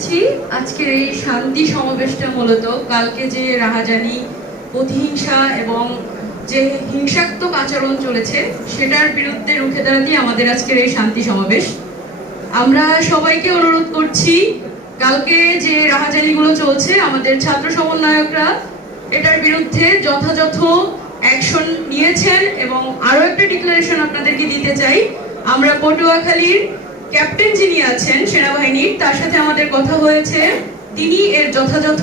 এসেছি আজকের এই শান্তি সমাবেশটা মূলত কালকে যে রাহাজানি, প্রতিহিংসা এবং যে হিংসাত্মক আচরণ চলেছে সেটার বিরুদ্ধে রুখে দাঁড়াতে আমাদের আজকের এই শান্তি সমাবেশ। আমরা সবাইকে অনুরোধ করছি, কালকে যে রাহাজানিগুলো চলছে আমাদের ছাত্র সমন্বয়করা এটার বিরুদ্ধে যথাযথ অ্যাকশন নিয়েছেন এবং আরো একটা ডিক্লারেশন আপনাদেরকে দিতে চাই। আমরা পটুয়াখালীর ক্যাপ্টেন যিনি আছেন সেনাবাহিনীর, তার সাথে আমাদের কথা হয়েছে, তিনি এর যথাযথ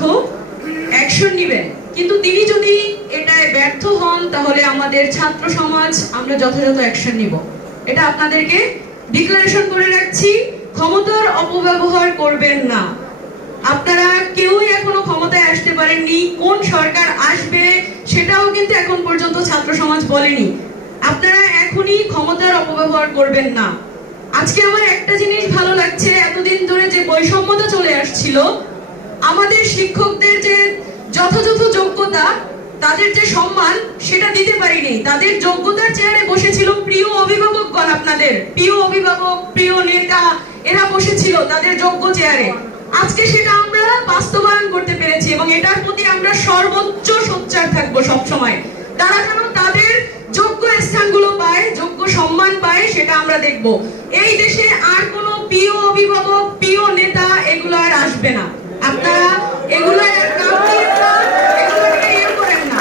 অ্যাকশন নেবেন। কিন্তু তিনি যদি এটায় ব্যর্থ হন তাহলে আমাদের ছাত্র সমাজ আমরা যথাযথ অ্যাকশন নিব। এটা আপনাদেরকে ডিক্লারেশন করে রাখছি। ক্ষমতার অপব্যবহার করবেন না। আপনারা কেউই এখনো ক্ষমতায় আসতে পারেননি, কোন সরকার আসবে সেটাও কিন্তু এখন পর্যন্ত ছাত্র সমাজ বলেনি। আপনারা এখনই ক্ষমতার অপব্যবহার করবেন না। আজকে আমার একটা জিনিস ভালো লাগছে, এতদিন ধরে যে বৈষম্যতা চলে আসছিল, আমাদের শিক্ষকদের যে যথাযথ যোগ্যতা, তাদের যে সম্মান সেটা দিতে পারিনি। তাদের যোগ্যতার চেয়ারে বসেছিল প্রিয় অভিভাবকগণ, আপনাদের প্রিয় অভিভাবক, প্রিয় নেতা, এরা বসেছিল তাদের যোগ্য চেয়ারে। আজকে সেটা আমরা বাস্তবায়ন করতে পেরেছি এবং এটার প্রতি আমরা সর্বোচ্চ সোচ্চার থাকবো সবসময়। তারা যেন তাদের যোগ্য স্থানগুলো পায়, যোগ্য সম্মান পায়, সেটা আমরা দেখব। এই দেশে আর কোনো প্রিয় অভিভাবক, প্রিয় নেতা এগুলো আর আসবে না। আপনারা এগুলো করেন না।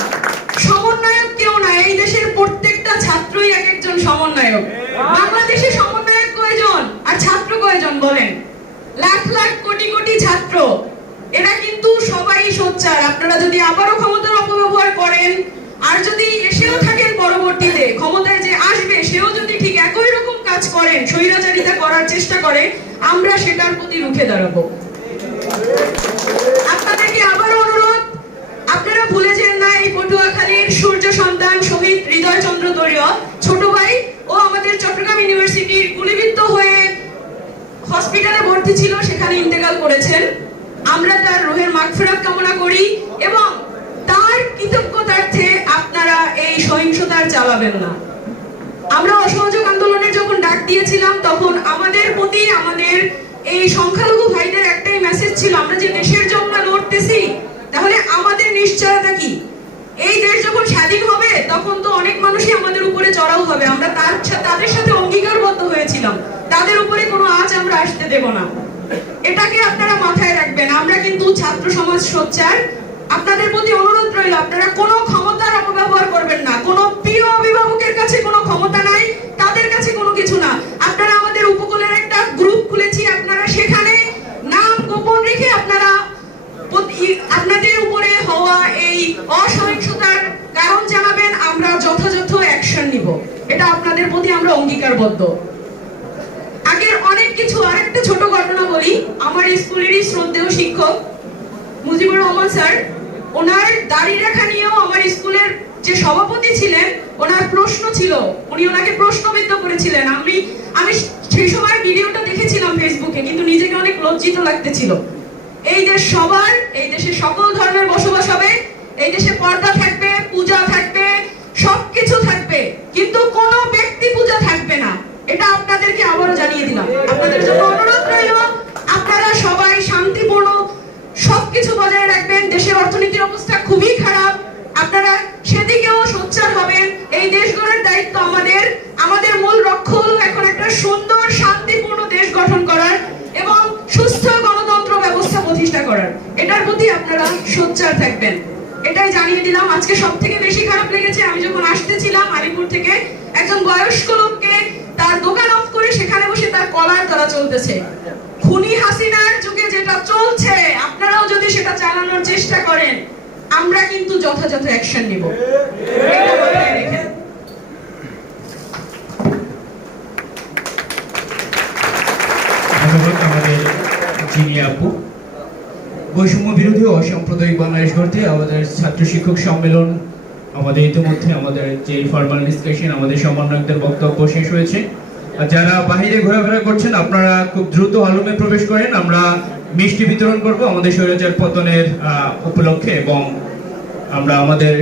সমন্বয়ক কেউ না, এই দেশের প্রত্যেকটা ছাত্রই এক একজন সমন্বয়ক। বাংলাদেশে সমন্বয়ক কয়জন আর ছাত্র কয়জন বলেন? লাখ লাখ কোটি কোটি ছাত্র, এরা কিন্তু সবাই সোচ্চার। আপনারা যদি আবারও ক্ষমতার অপব্যবহার করেন আর যদি এসেও থাকেন পরবর্তীতে ক্ষমতায় যে আসবে সেও যদি ঠিক একই রকম কাজ করেন, স্বৈরাচারিতা করার চেষ্টা করে, আমরা সেটার প্রতি রুখে দাঁড়াবো। আপনাদেরকে আবারও অনুরোধ, আপনারা ভুলে যেন না এই পটুয়াখালীর সূর্য সন্তান শহীদ হৃদয় চন্দ্র দরিয়া ছোট ভাই ও আমাদের চট্টগ্রাম ইউনিভার্সিটির গুলিবিদ্ধ হয়ে হসপিটালে ভর্তি ছিল, সেখানে ইন্তেকাল করেছেন। আমরা তার রুহের মাগফিরাত কামনা করি এবং তার কৃতজ্ঞতার্থে আপনারা এই সহিংসতার চালাবেন না। আমরা অসহযোগ আন্দোলনের যখন ডাক দিয়েছিলাম তখন আমাদের প্রতি আমাদের এই সংখ্যালঘু ভাইদের একটাই মেসেজ ছিল, আমরা যে দেশের জন্য লড়তেছি তাহলে আমাদের নিশ্চয়তা কি? এই দেশ যখন স্বাধীন হবে তখন তো অনেক মানুষই আমাদের উপরে চড়াও হবে। আমরা তাদের সাথে অঙ্গীকারবদ্ধ হয়েছিলাম, তাদের উপরে কোনো আঁচ আমরা আসতে দেব না। এটাকে আপনারা মাথায় রাখবেন। আমরা কিন্তু ছাত্র সমাজ সোচ্চার। আপনাদের প্রতি অনুরোধ রইল, আপনারা কোনো ক্ষমতার অপব্যবহার করবেন না। কোনো প্রিয় অভিভাবকের কাছে কোনো ক্ষমতা নাই, তাদের কাছে কোনো কিছু না। আপনারা আমাদের উপকূলের একটা গ্রুপ খুলেছি, আপনারা সেখানে নাম গোপন রেখে আপনারা আপনাদের উপরে হওয়া এই অসহিংসতার কারণ জানাবেন, আমরা যথাযথ অ্যাকশন নিব। এটা আপনাদের প্রতি আমরা অঙ্গীকারবদ্ধ। আগের অনেক কিছু, আরেকটা ছোট ঘটনা বলি। আমার স্কুলেরই শ্রদ্ধেয় শিক্ষক মুজিবুর রহমান স্যার, ওনার দাড়ি রেখা নিয়েও আমার স্কুলের যে সভাপতি ছিলেন, ওনার প্রশ্ন ছিল, উনি ওনাকে প্রশ্নবিদ্ধ করেছিলেন। আমি সেই সময় ভিডিওটা দেখেছিলাম ফেসবুকে, কিন্তু নিজেকে অনেক লজ্জিত লাগতেছিল। এই দেশ সবার, এই দেশে সকল ধর্মের বসবাস হবে, এই দেশে পর্দা থাকবে, পূজা থাকবে, সবকিছু থাকবে, কিন্তু কোনো ব্যক্তি পূজা থাকবে না। এটা আপনাদেরকে আবারও জানিয়ে দিলাম। আপনাদের জন্য অনুরোধ রইল, আপনারা সবাই শান্তিপূর্ণ সবকিছু বজায় রাখবেন। দেশের অর্থনীতির অবস্থা খুবই খারাপ, আপনারা সেদিকেও সোচ্চার হবেন। এই দেশ গড়ার দায়িত্ব আমাদের। আমাদের মূল লক্ষ্য হলো এখন একটা সুন্দর শান্তিপূর্ণ দেশ গঠন করার এবং সুস্থ গণতন্ত্র ব্যবস্থা প্রতিষ্ঠা করার। এটার প্রতি আপনারা সোচ্চার থাকবেন, এটাই জানিয়ে দিলাম। আজকে সব থেকে বেশি খারাপ লেগেছে, আমি যখন আসতেছিলাম আলিপুর থেকে, একজন বয়স্ক লোককে তার দোকান অফ করে সেখানে বসে তার কলার ধরা চলতেছে। খুনি হাসিনার যুগে যেটা চলছে, আপনারাও যদি সেটা চালানোর চেষ্টা করেন, আমরা কিন্তু যথাযথ অ্যাকশন নিব। এটা মাথায় রেখেন। ধন্যবাদ আমাদের জিমি আপু। বৈষম্য বিরোধী ও অসাম্প্রদায়িক বাংলাদেশ গড়তে আমাদের ছাত্র শিক্ষক সম্মেলন, আমাদের ইতিমধ্যে আমাদের যে ফরমাল ডিসকাশন, আমাদের সমন্বয়কদের বক্তব্য শেষ হয়েছে। আর যারা বাহিরে ঘোরাফেরা করছেন, আপনারা খুব দ্রুত হলরুমে প্রবেশ করেন। আমরা মিষ্টি বিতরণ করব আমাদের স্বৈরাচার পতনের উপলক্ষে এবং আমরা আমাদের